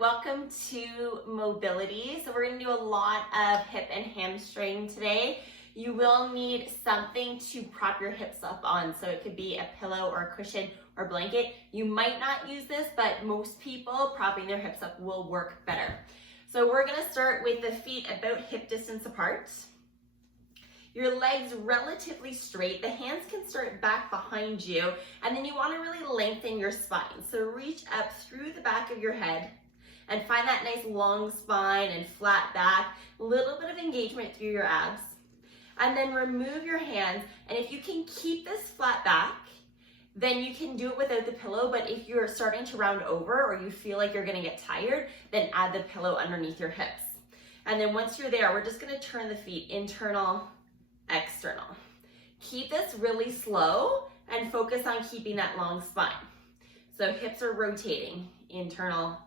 welcome to mobility. So we're going to do a lot of hip and hamstring today. You will need something to prop your hips up on. So it could be a pillow or a cushion or blanket. You might not use this, but most people propping their hips up will work better. So we're going to start with the feet about hip distance apart. Your legs relatively straight. The hands can start back behind you, and then you want to really lengthen your spine. So reach up through the back of your head and find that nice long spine and flat back, a little bit of engagement through your abs. And then remove your hands, and if you can keep this flat back, then you can do it without the pillow, but if you're starting to round over or you feel like you're gonna get tired, then add the pillow underneath your hips. And then once you're there, we're just gonna turn the feet internal, external. Keep this really slow and focus on keeping that long spine. So hips are rotating, internal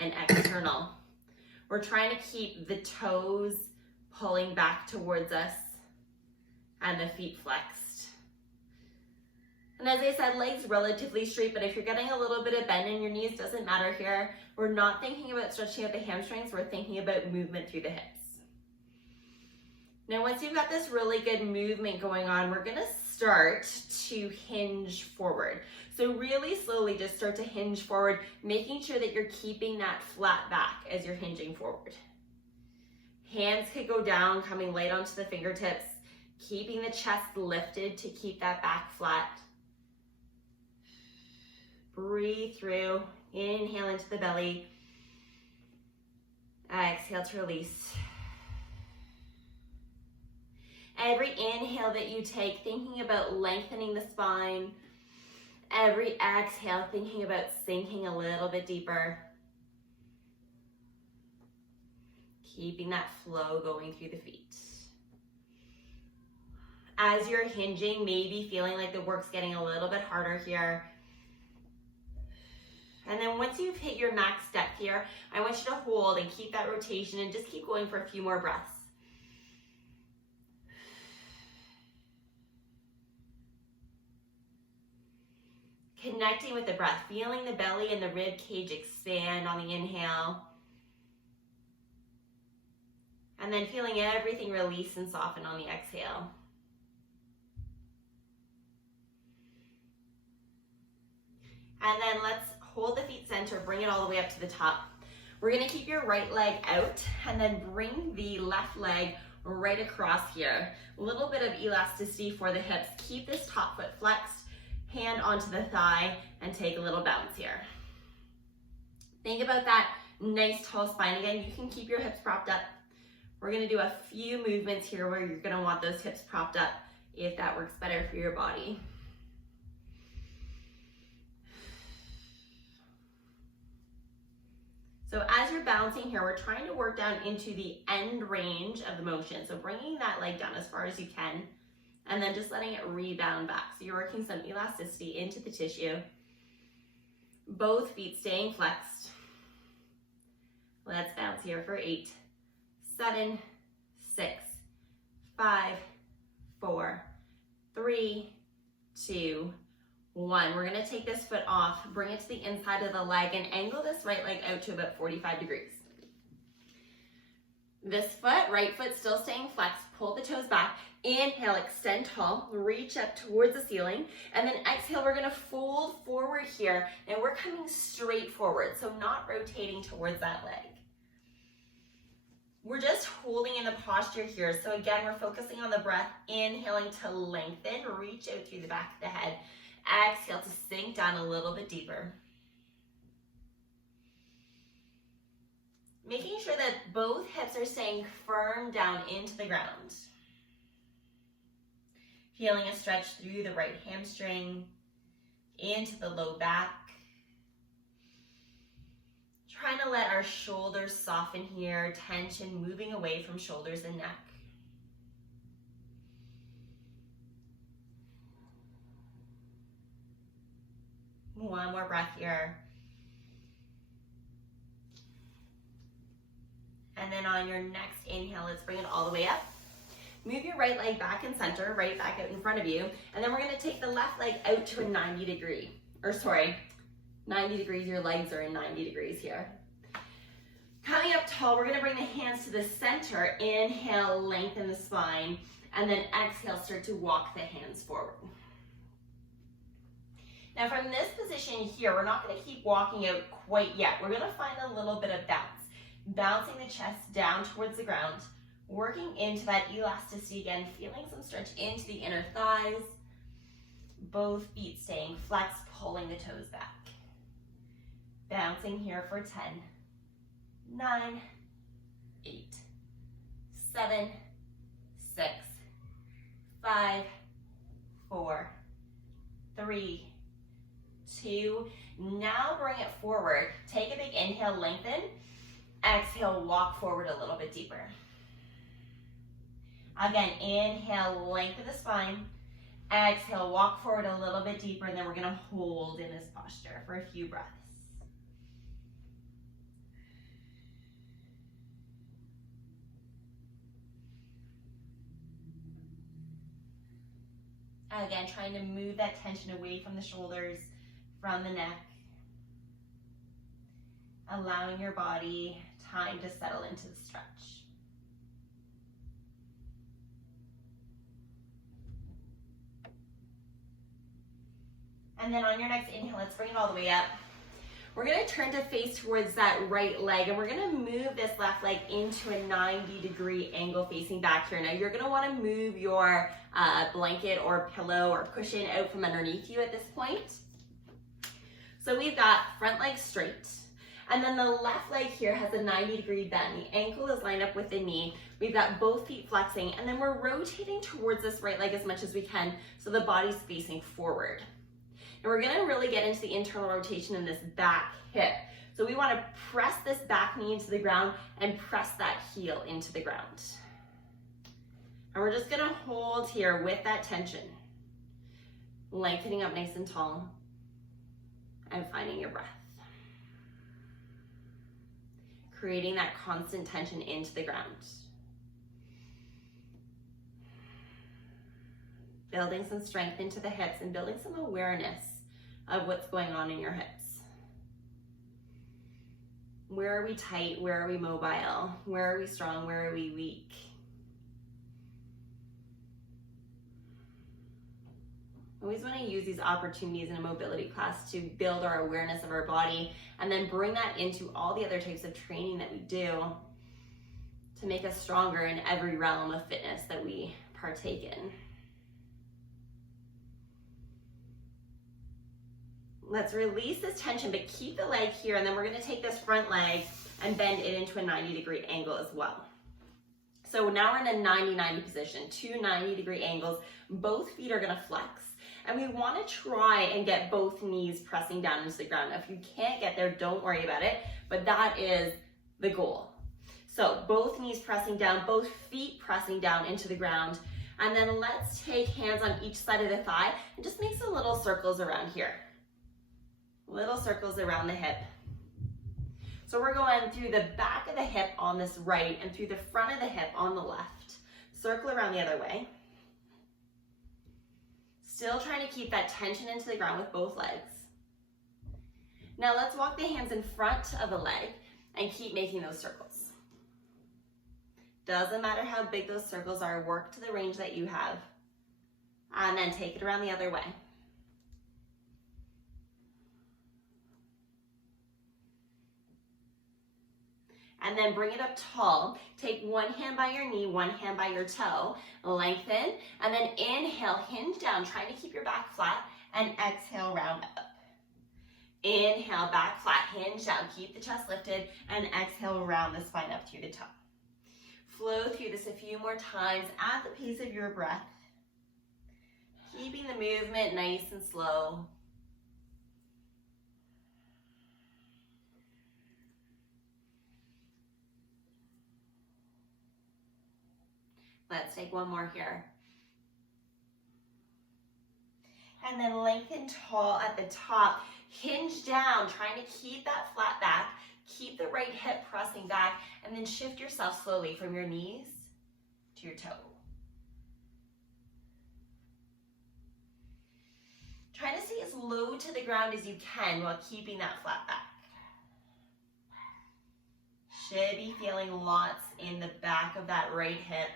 and external. We're trying to keep the toes pulling back towards us and the feet flexed. And as I said, legs relatively straight, but if you're getting a little bit of bend in your knees, doesn't matter here. We're not thinking about stretching out the hamstrings, we're thinking about movement through the hips. Now, once you've got this really good movement going on, we're gonna start to hinge forward. So really slowly just start to hinge forward, making sure that you're keeping that flat back as you're hinging forward. Hands could go down, coming light onto the fingertips, keeping the chest lifted to keep that back flat. Breathe through, inhale into the belly, exhale to release. Every inhale that you take, thinking about lengthening the spine. Every exhale, thinking about sinking a little bit deeper. Keeping that flow going through the feet. As you're hinging, maybe feeling like the work's getting a little bit harder here. And then once you've hit your max depth here, I want you to hold and keep that rotation and just keep going for a few more breaths. Connecting with the breath, feeling the belly and the rib cage expand on the inhale. And then feeling everything release and soften on the exhale. And then let's hold the feet center, bring it all the way up to the top. We're gonna keep your right leg out and then bring the left leg right across here. A little bit of elasticity for the hips. Keep this top foot flexed. Hand onto the thigh and take a little bounce here. Think about that nice tall spine. Again, you can keep your hips propped up. We're gonna do a few movements here where you're gonna want those hips propped up if that works better for your body. So as you're bouncing here, we're trying to work down into the end range of the motion. So bringing that leg down as far as you can, and then just letting it rebound back. So you're working some elasticity into the tissue. Both feet staying flexed. Let's bounce here for 8, 7, 6, 5, 4, 3, 2, 1. We're gonna take this foot off, bring it to the inside of the leg, and angle this right leg out to about 45 degrees. This foot, right foot still staying flexed, pull the toes back. Inhale, extend tall, reach up towards the ceiling, and then exhale, we're gonna fold forward here, and we're coming straight forward, so not rotating towards that leg. We're just holding in the posture here, so again, we're focusing on the breath, inhaling to lengthen, reach out through the back of the head, exhale to sink down a little bit deeper. Making sure that both hips are staying firm down into the ground. Feeling a stretch through the right hamstring, into the low back. Trying to let our shoulders soften here, tension moving away from shoulders and neck. One more breath here. And then on your next inhale, let's bring it all the way up. Move your right leg back in center, right back out in front of you. And then we're gonna take the left leg out to a 90 degrees, your legs are in 90 degrees here. tall. We're gonna bring the hands to the center. Inhale, lengthen the spine, and then exhale, start to walk the hands forward. Now from this position here, we're not gonna keep walking out quite yet. We're gonna find a little bit of bounce. Bouncing the chest down towards the ground, working into that elasticity again, feeling some stretch into the inner thighs, both feet staying flexed, pulling the toes back. Bouncing here for 10, 9, 8, 7, 6, 5, 4, 3, 2. Now bring it forward. Take a big inhale, lengthen. Exhale, walk forward a little bit deeper. Again, inhale, lengthen the spine. Exhale, walk forward a little bit deeper, and then we're gonna hold in this posture for a few breaths. Again, trying to move that tension away from the shoulders, from the neck. Allowing your body time to settle into the stretch. And then on your next inhale, let's bring it all the way up. We're gonna turn to face towards that right leg, and we're gonna move this left leg into a 90-degree angle facing back here. Now you're gonna wanna move your blanket or pillow or cushion out from underneath you at this point. So we've got front leg straight, and then the left leg here has a 90-degree bend. The ankle is lined up with the knee. We've got both feet flexing, and then we're rotating towards this right leg as much as we can so the body's facing forward. And we're gonna really get into the internal rotation in this back hip. So we wanna press this back knee into the ground and press that heel into the ground. And we're just gonna hold here with that tension. Lengthening up nice and tall and finding your breath. Creating that constant tension into the ground. Building some strength into the hips and building some awareness of what's going on in your hips. Where are we tight? Where are we mobile? Where are we strong? Where are we weak? Always want to use these opportunities in a mobility class to build our awareness of our body and then bring that into all the other types of training that we do to make us stronger in every realm of fitness that we partake in. Let's release this tension, but keep the leg here, and then we're gonna take this front leg and bend it into a 90-degree angle as well. So now we're in a 90-90 position, two 90-degree angles. Both feet are gonna flex, and we wanna try and get both knees pressing down into the ground. Now, if you can't get there, don't worry about it, but that is the goal. So both knees pressing down, both feet pressing down into the ground, and then let's take hands on each side of the thigh and just make some little circles around here. Little circles around the hip. So we're going through the back of the hip on this right and through the front of the hip on the left. Circle around the other way. Still trying to keep that tension into the ground with both legs. Now let's walk the hands in front of the leg and keep making those circles. Doesn't matter how big those circles are, work to the range that you have. And then take it around the other way. And then bring it up tall. Take one hand by your knee, one hand by your toe, lengthen, and then inhale, hinge down, trying to keep your back flat, and exhale, round up. Inhale, back flat, hinge down, keep the chest lifted, and exhale, round the spine up through the top. Flow through this a few more times at the pace of your breath, keeping the movement nice and slow. Let's take one more here. And then lengthen tall at the top. Hinge down, trying to keep that flat back. Keep the right hip pressing back, and then shift yourself slowly from your knees to your toe. Try to stay as low to the ground as you can while keeping that flat back. should be feeling lots in the back of that right hip.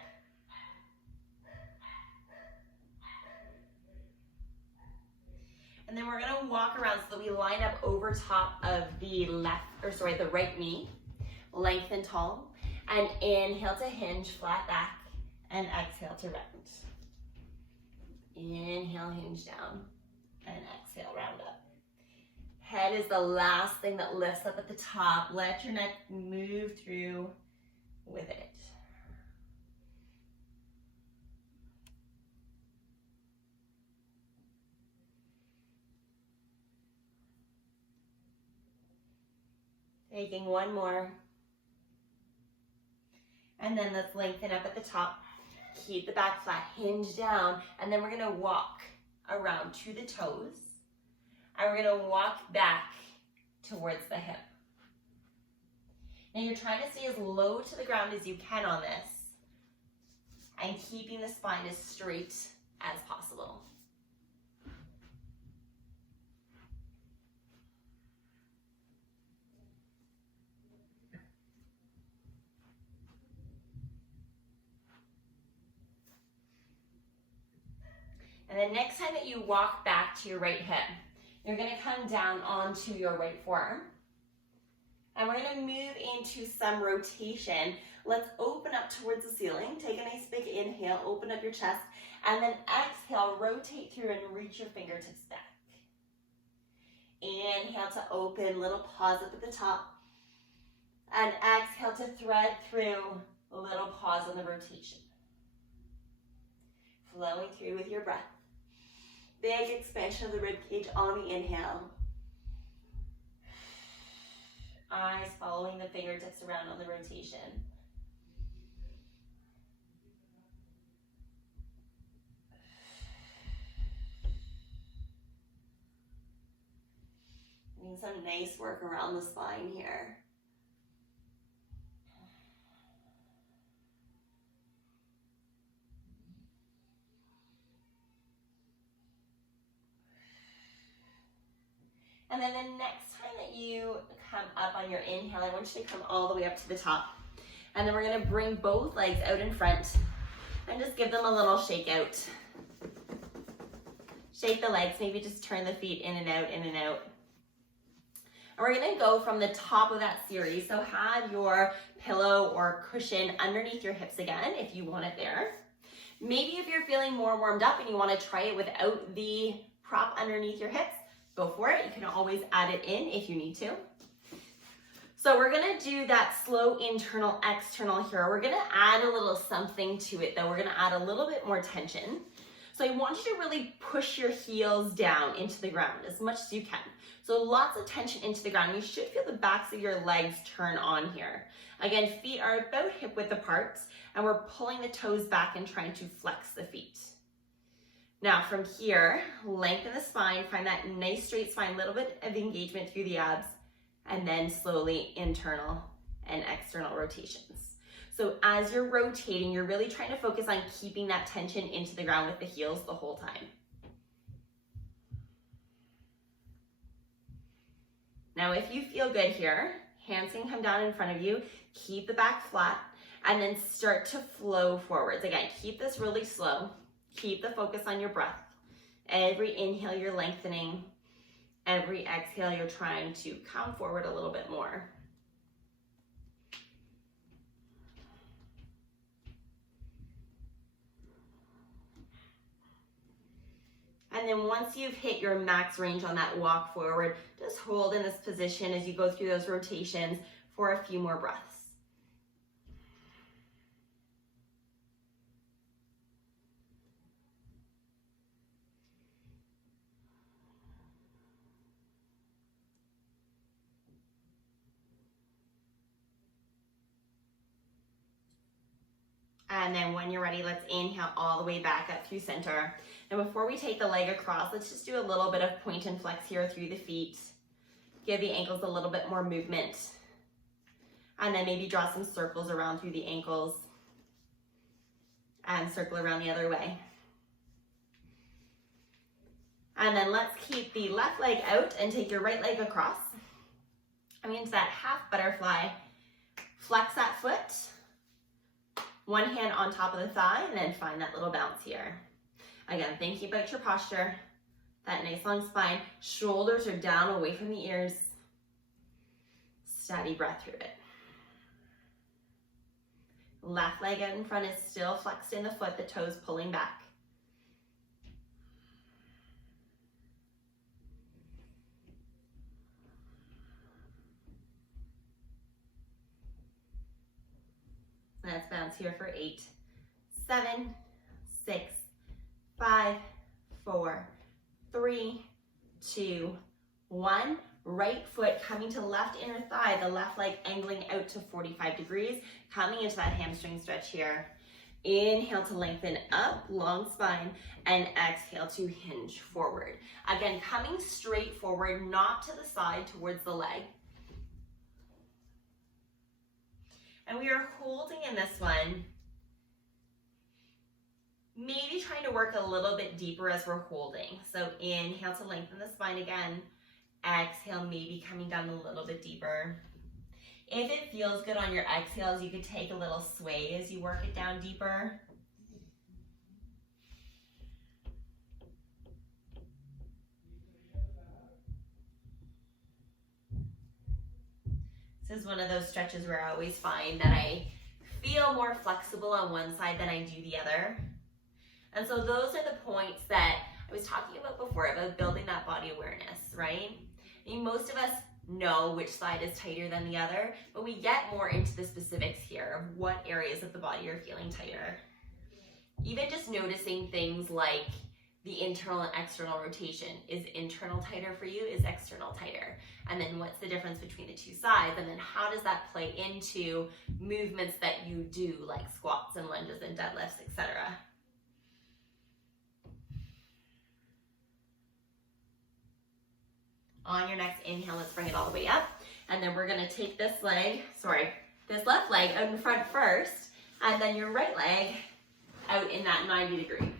And then we're gonna walk around so that we line up over top of the the right knee, lengthen tall, and inhale to hinge, flat back, and exhale to round. Inhale, hinge down, and exhale, round up. Head is the last thing that lifts up at the top. Let your neck move through with it. Taking one more. And then let's lengthen up at the top. Keep the back flat, hinge down, and then we're gonna walk around to the toes. And we're gonna walk back towards the hip. Now you're trying to stay as low to the ground as you can on this, and keeping the spine as straight as possible. And then next time that you walk back to your right hip, you're gonna come down onto your right forearm. And we're gonna move into some rotation. Let's open up towards the ceiling. Take a nice big inhale, open up your chest, and then exhale, rotate through and reach your fingertips back. Inhale to open, little pause up at the top. And exhale to thread through, a little pause on the rotation. Flowing through with your breath. Big expansion of the rib cage on the inhale. Eyes following the fingertips around on the rotation. Doing some nice work around the spine here. And then the next time that you come up on your inhale, I want you to come all the way up to the top. And then we're gonna bring both legs out in front and just give them a little shake out. Shake the legs, maybe just turn the feet in and out, in and out. And we're gonna go from the top of that series. So have your pillow or cushion underneath your hips again, if you want it there. Maybe if you're feeling more warmed up and you wanna try it without the prop underneath your hips, go for it. You can always add it in if you need to. So we're gonna do that slow internal, external here. We're gonna add a little something to it though. We're gonna add a little bit more tension. So I want you to really push your heels down into the ground as much as you can. So lots of tension into the ground. You should feel the backs of your legs turn on here. Again, feet are about hip width apart, and we're pulling the toes back and trying to flex the feet. Now from here, lengthen the spine, find that nice straight spine, little bit of engagement through the abs, and then slowly internal and external rotations. So as you're rotating, you're really trying to focus on keeping that tension into the ground with the heels the whole time. Now if you feel good here, hands can come down in front of you, keep the back flat, and then start to flow forwards. Again, keep this really slow. Keep the focus on your breath. Every inhale, you're lengthening. Every exhale, you're trying to come forward a little bit more. And then once you've hit your max range on that walk forward, just hold in this position as you go through those rotations for a few more breaths. And then when you're ready, let's inhale all the way back up through center. And before we take the leg across, let's just do a little bit of point and flex here through the feet. Give the ankles a little bit more movement. And then maybe draw some circles around through the ankles. And circle around the other way. And then let's keep the left leg out and take your right leg across. I'm into that half butterfly. Flex that foot. One hand on top of the thigh, and then find that little bounce here. Again, thinking about your posture, that nice long spine. Shoulders are down away from the ears. Steady breath through it. Left leg out in front is still flexed in the foot, the toes pulling back. Let's bounce here for 8, 7, 6, 5, 4, 3, 2, 1. Right foot coming to left inner thigh, the left leg angling out to 45 degrees, coming into that hamstring stretch here. Inhale to lengthen up, long spine, and exhale to hinge forward. Again, coming straight forward, not to the side towards the leg. And we are holding in this one, maybe trying to work a little bit deeper as we're holding. So inhale to lengthen the spine again. Exhale, maybe coming down a little bit deeper. If it feels good on your exhales, you could take a little sway as you work it down deeper. This is one of those stretches where I always find that I feel more flexible on one side than I do the other. And so those are the points that I was talking about before, about building that body awareness, right? I mean, most of us know which side is tighter than the other, but we get more into the specifics here of what areas of the body are feeling tighter. Even just noticing things like the internal and external rotation. Is internal tighter for you? Is external tighter? And then what's the difference between the two sides? And then how does that play into movements that you do, like squats and lunges and deadlifts, etc.? On your next inhale, let's bring it all the way up. And then we're gonna take this left leg out in front first, and then your right leg out in that 90 degree.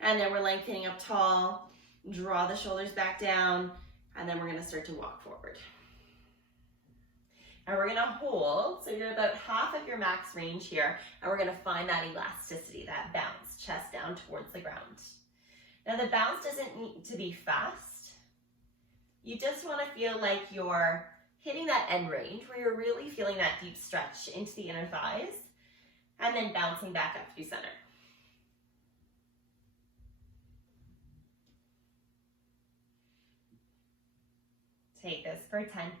And then we're lengthening up tall, draw the shoulders back down, and then we're gonna start to walk forward. And we're gonna hold, so you're about half of your max range here, and we're gonna find that elasticity, that bounce, chest down towards the ground. Now the bounce doesn't need to be fast. You just wanna feel like you're hitting that end range where you're really feeling that deep stretch into the inner thighs, and then bouncing back up to center. Take this for 10,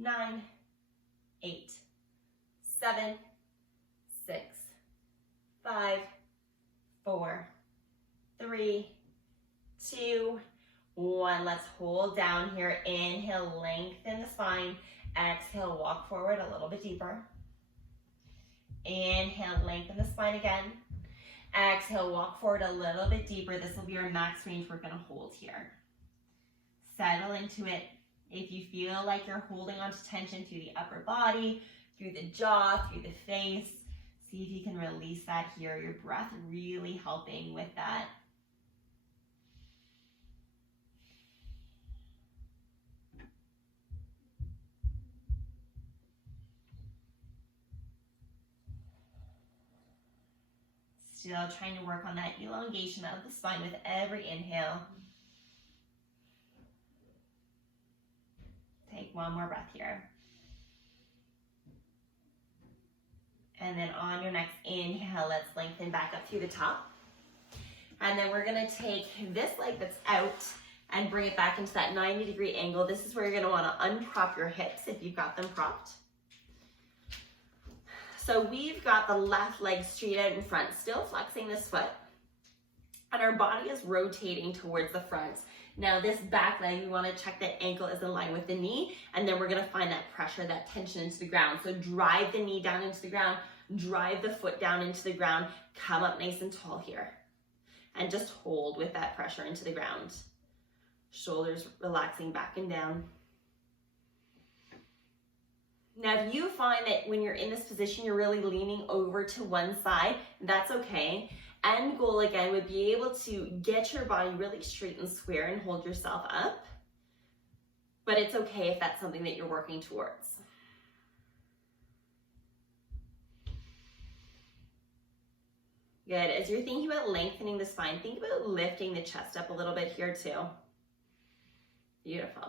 9, 8, 7, 6, 5, 4, 3, 2, 1. Let's hold down here. Inhale, lengthen the spine. Exhale, walk forward a little bit deeper. Inhale, lengthen the spine again. Exhale, walk forward a little bit deeper. This will be our max range we're going to hold here. Settle into it. If you feel like you're holding on to tension through the upper body, through the jaw, through the face, see if you can release that here. Your breath really helping with that. Still trying to work on that elongation of the spine with every inhale. Take one more breath here. And then on your next inhale, let's lengthen back up through the top. And then we're gonna take this leg that's out and bring it back into that 90-degree angle. This is where you're gonna wanna unprop your hips if you've got them propped. So we've got the left leg straight out in front, still flexing this foot. And our body is rotating towards the front. Now this back leg, we want to check that ankle is in line with the knee, and then we're going to find that pressure, that tension into the ground. So drive the knee down into the ground, drive the foot down into the ground, come up nice and tall here. And just hold with that pressure into the ground. Shoulders relaxing back and down. Now if you find that when you're in this position, you're really leaning over to one side, that's okay. End goal again would be able to get your body really straight and square and hold yourself up. but it's okay if that's something that you're working towards. Good. As you're thinking about lengthening the spine, think about lifting the chest up a little bit here too. Beautiful.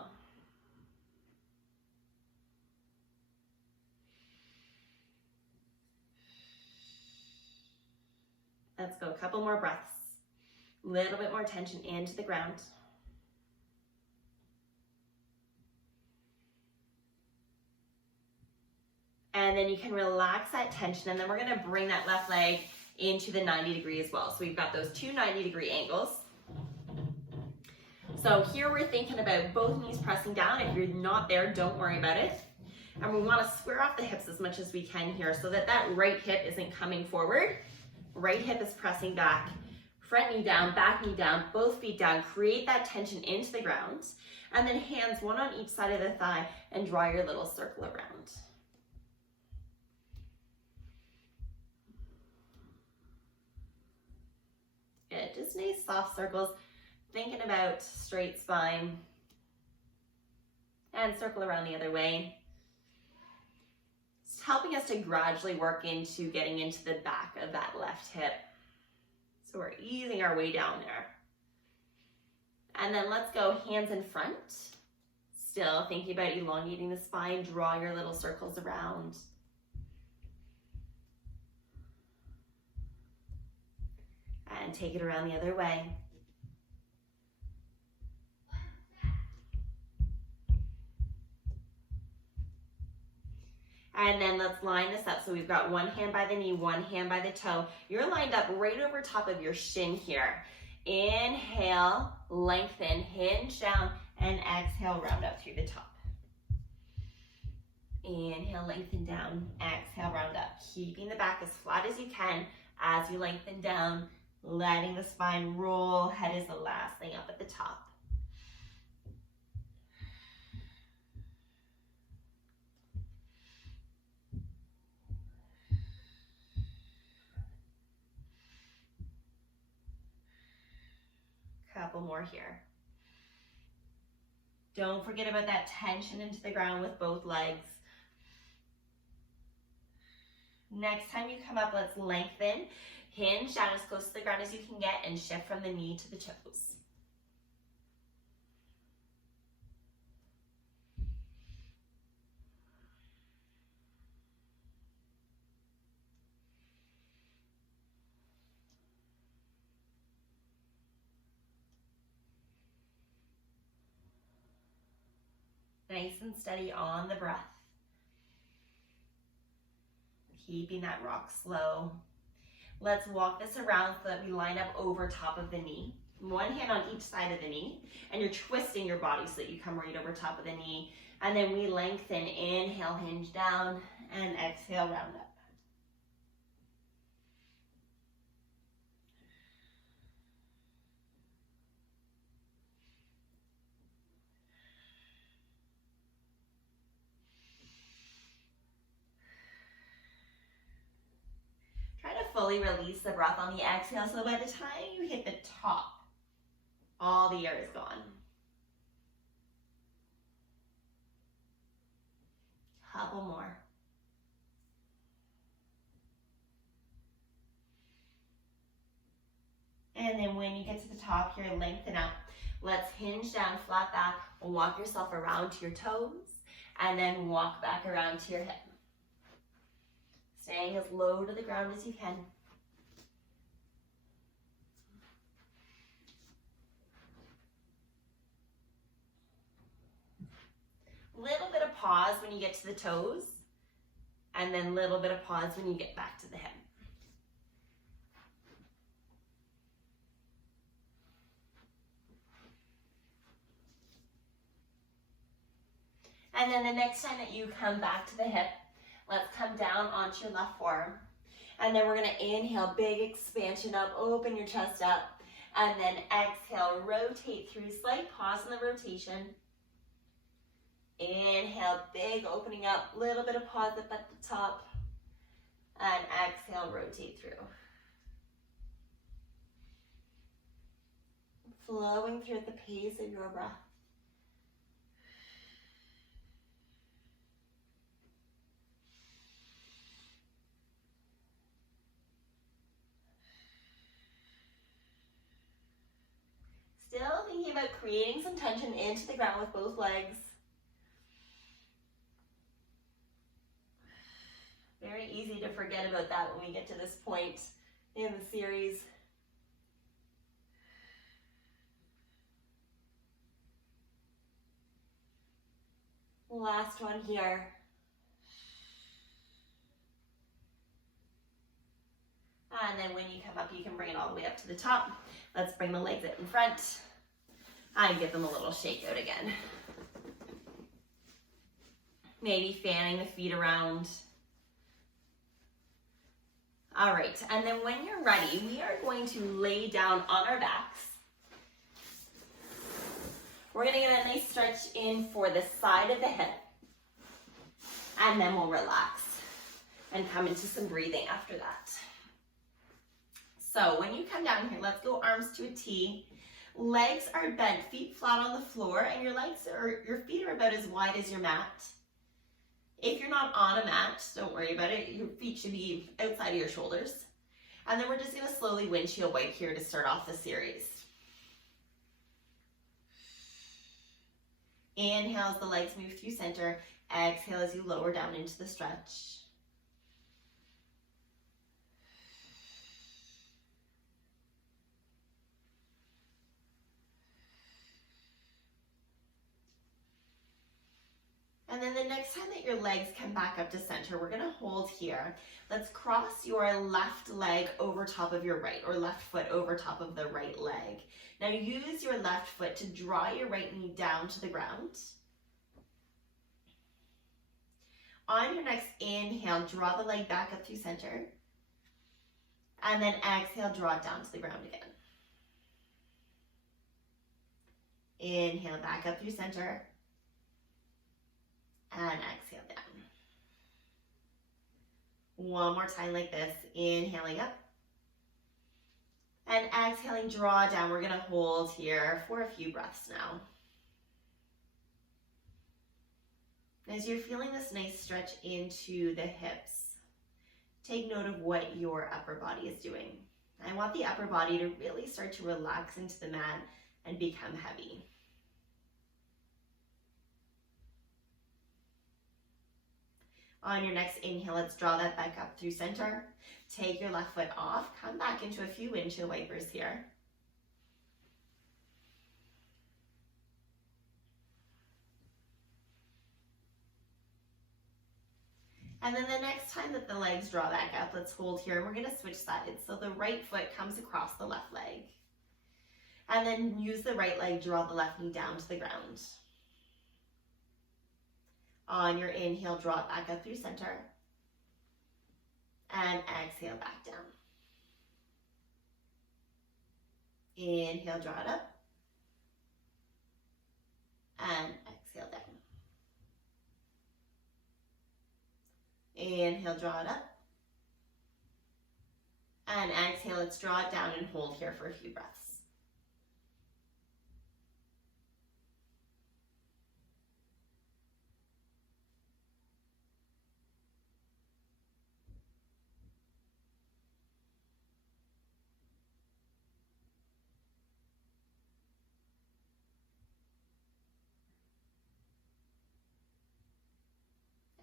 Let's go a couple more breaths. A little bit more tension into the ground. And then you can relax that tension, and then we're gonna bring that left leg into the 90-degree as well. So we've got those two 90-degree angles. So here we're thinking about both knees pressing down. If you're not there, don't worry about it. And we wanna square off the hips as much as we can here so that that right hip isn't coming forward. Right hip is pressing back. Front knee down, back knee down, both feet down. Create that tension into the ground. And then hands one on each side of the thigh and draw your little circle around. Good, just nice soft circles. Thinking about straight spine. And circle around the other way. It's helping us to gradually work into getting into the back of that left hip. So we're easing our way down there. And then let's go hands in front. Still thinking about elongating the spine, draw your little circles around. And take it around the other way. And then let's line this up. So we've got one hand by the knee, one hand by the toe. You're lined up right over top of your shin here. Inhale, lengthen, hinge down, and exhale, round up through the top. Inhale, lengthen down, exhale, round up. Keeping the back as flat as you can as you lengthen down, letting the spine roll. Head is the last thing up at the top. Couple more here. Don't forget about that tension into the ground with both legs. Next time you come up, let's lengthen. Hinge down as close to the ground as you can get and shift from the knee to the toes. Nice and steady on the breath. Keeping that rock slow. Let's walk this around so that we line up over top of the knee. One hand on each side of the knee, and you're twisting your body so that you come right over top of the knee. And then we lengthen, inhale, hinge down, and exhale, round up. Fully release the breath on the exhale, so by the time you hit the top, all the air is gone. Couple more. And then when you get to the top here, lengthen up. Let's hinge down, flat back, walk yourself around to your toes, and then walk back around to your hip. Staying as low to the ground as you can. Little bit of pause when you get to the toes, and then little bit of pause when you get back to the hip. And then the next time that you come back to the hip, let's come down onto your left forearm. And then we're gonna inhale, big expansion up, open your chest up. And then exhale, rotate through, slight pause in the rotation. Inhale, big opening up, little bit of pause up at the top. And exhale, rotate through. Flowing through at the pace of your breath. about creating some tension into the ground with both legs. Very easy to forget about that when we get to this point in the series. Last one here. And then when you come up, you can bring it all the way up to the top. Let's bring the legs out in front and give them a little shake out again. Maybe fanning the feet around. All right, and then when you're ready, we are going to lay down on our backs. We're gonna get a nice stretch in for the side of the hip, and then we'll relax and come into some breathing after that. So when you come down here, let's go arms to a T. Legs are bent, feet flat on the floor, and your feet are about as wide as your mat. If you're not on a mat, don't worry about it. Your feet should be outside of your shoulders. And then we're just gonna slowly windshield wipe here to start off the series. Inhale as the legs move through center. Exhale as you lower down into the stretch. And then the next time that your legs come back up to center, we're gonna hold here. Let's cross your left leg over top of your right, or left foot over top of the right leg. Now use your left foot to draw your right knee down to the ground. On your next inhale, draw the leg back up through center. And then exhale, draw it down to the ground again. Inhale, back up through center. And exhale down. One more time like this, inhaling up. And exhaling, draw down. We're gonna hold here for a few breaths now. As you're feeling this nice stretch into the hips, take note of what your upper body is doing. I want the upper body to really start to relax into the mat and become heavy. On your next inhale, let's draw that back up through center. Take your left foot off, come back into a few windshield wipers here. And then the next time that the legs draw back up, let's hold here, and we're gonna switch sides. So the right foot comes across the left leg. And then use the right leg, draw the left knee down to the ground. On your inhale, draw it back up through center. And exhale, back down. Inhale, draw it up. And exhale down. Inhale, draw it up. And exhale, let's draw it down and hold here for a few breaths.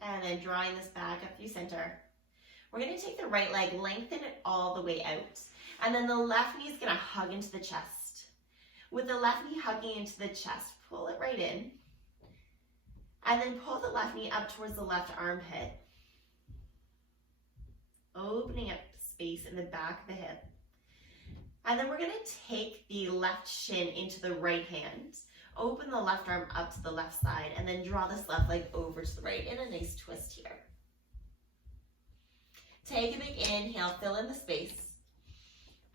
And then drawing this back up through center. We're gonna take the right leg, lengthen it all the way out. And then the left knee is gonna hug into the chest. With the left knee hugging into the chest, pull it right in. And then pull the left knee up towards the left armpit. Opening up space in the back of the hip. And then we're gonna take the left shin into the right hand. Open the left arm up to the left side, and then draw this left leg over to the right in a nice twist here. Take a big inhale, fill in the space.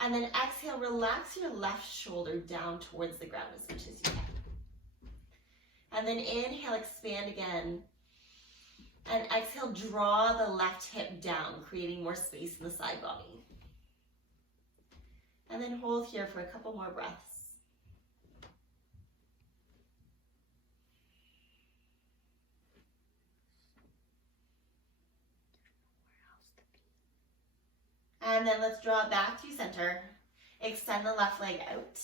And then exhale, relax your left shoulder down towards the ground as much as you can. And then inhale, expand again. And exhale, draw the left hip down, creating more space in the side body. And then hold here for a couple more breaths. And then let's draw it back to center. Extend the left leg out.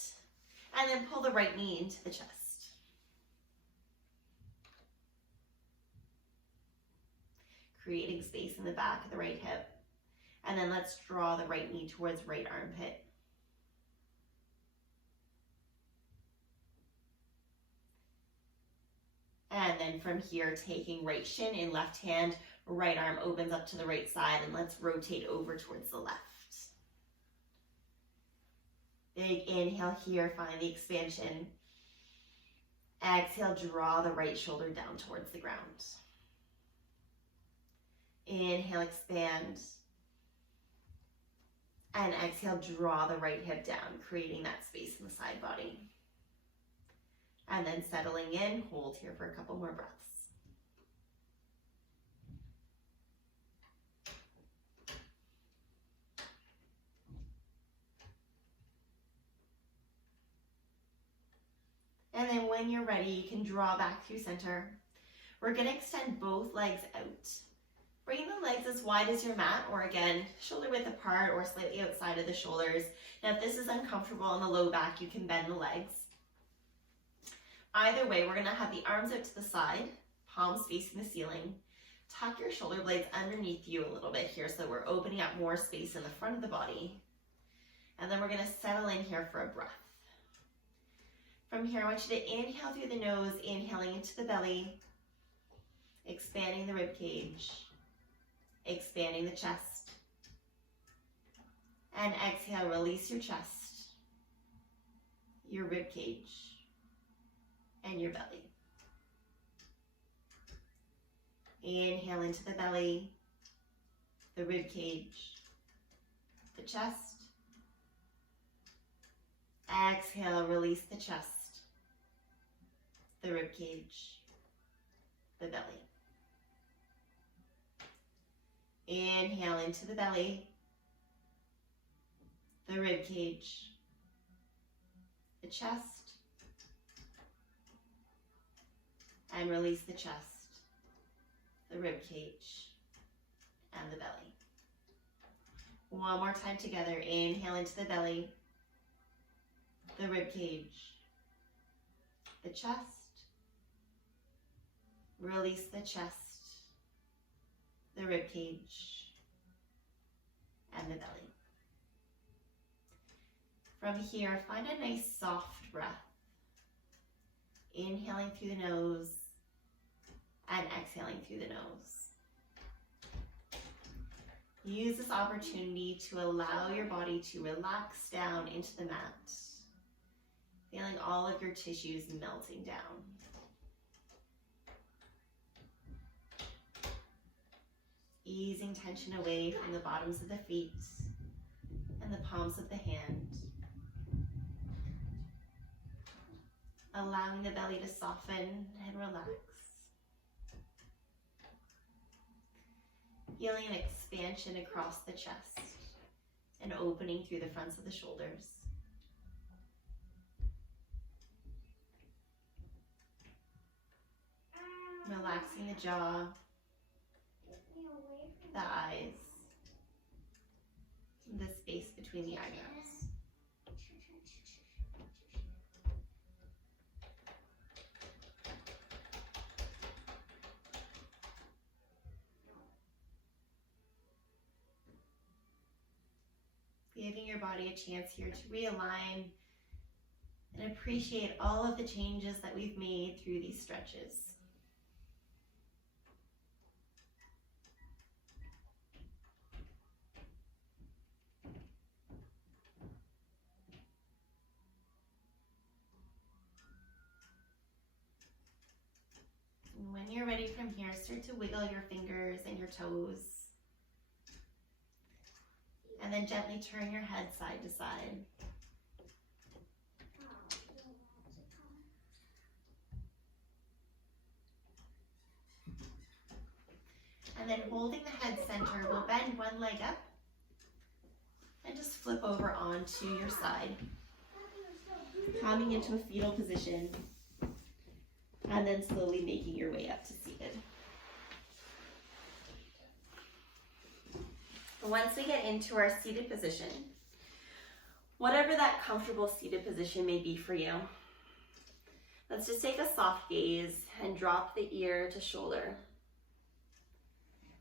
And then pull the right knee into the chest. Creating space in the back of the right hip. And then let's draw the right knee towards right armpit. And then from here, taking right shin in left hand, right arm opens up to the right side, and let's rotate over towards the left. Big inhale here, find the expansion. Exhale, draw the right shoulder down towards the ground. Inhale, expand. And exhale, draw the right hip down, creating that space in the side body. And then settling in, hold here for a couple more breaths. And then when you're ready, you can draw back through center. We're gonna extend both legs out. Bring the legs as wide as your mat, or again, shoulder width apart or slightly outside of the shoulders. Now, if this is uncomfortable on the low back, you can bend the legs. Either way, we're gonna have the arms out to the side, palms facing the ceiling. Tuck your shoulder blades underneath you a little bit here so that we're opening up more space in the front of the body. And then we're gonna settle in here for a breath. From here, I want you to inhale through the nose, inhaling into the belly, expanding the rib cage, expanding the chest. And exhale, release your chest, your rib cage, and your belly. Inhale into the belly, the rib cage, the chest. Exhale, release the chest, the rib cage, the belly. Inhale into the belly, the rib cage, the chest, and release the chest, the rib cage, and the belly. One more time together. Inhale into the belly, the rib cage, the chest, release the chest, the rib cage, and the belly. From here, find a nice soft breath. Inhaling through the nose and exhaling through the nose. Use this opportunity to allow your body to relax down into the mat, feeling all of your tissues melting down. Easing tension away from the bottoms of the feet and the palms of the hand. Allowing the belly to soften and relax. Feeling an expansion across the chest and opening through the fronts of the shoulders. Relaxing the jaw, the eyes, the space between the eyebrows. Giving your body a chance here to realign and appreciate all of the changes that we've made through these stretches. And when you're ready from here, start to wiggle your fingers and your toes. And then gently turn your head side to side. And then holding the head center, we'll bend one leg up and just flip over onto your side. Coming into a fetal position and then slowly making your way up to seated. Once we get into our seated position, whatever that comfortable seated position may be for you. Let's just take a soft gaze and drop the ear to shoulder.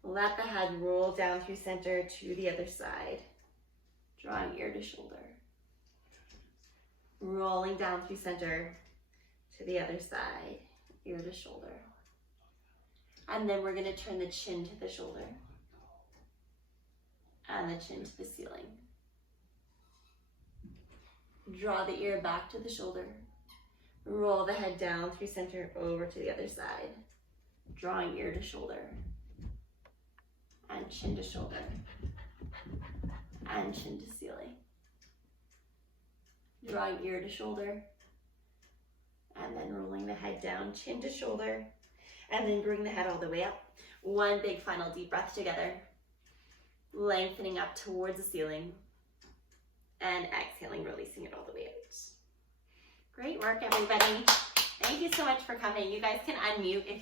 Let the head roll down through center to the other side, drawing ear to shoulder. Rolling down through center to the other side, ear to shoulder. And then we're gonna turn the chin to the shoulder and the chin to the ceiling. Draw the ear back to the shoulder. Roll the head down through center over to the other side, drawing ear to shoulder and chin to shoulder and chin to ceiling. Drawing ear to shoulder and then rolling the head down, chin to shoulder, and then bring the head all the way up. One big final deep breath together, lengthening up towards the ceiling and exhaling, releasing it all the way out. Great work, everybody. Thank you so much for coming. You guys can unmute if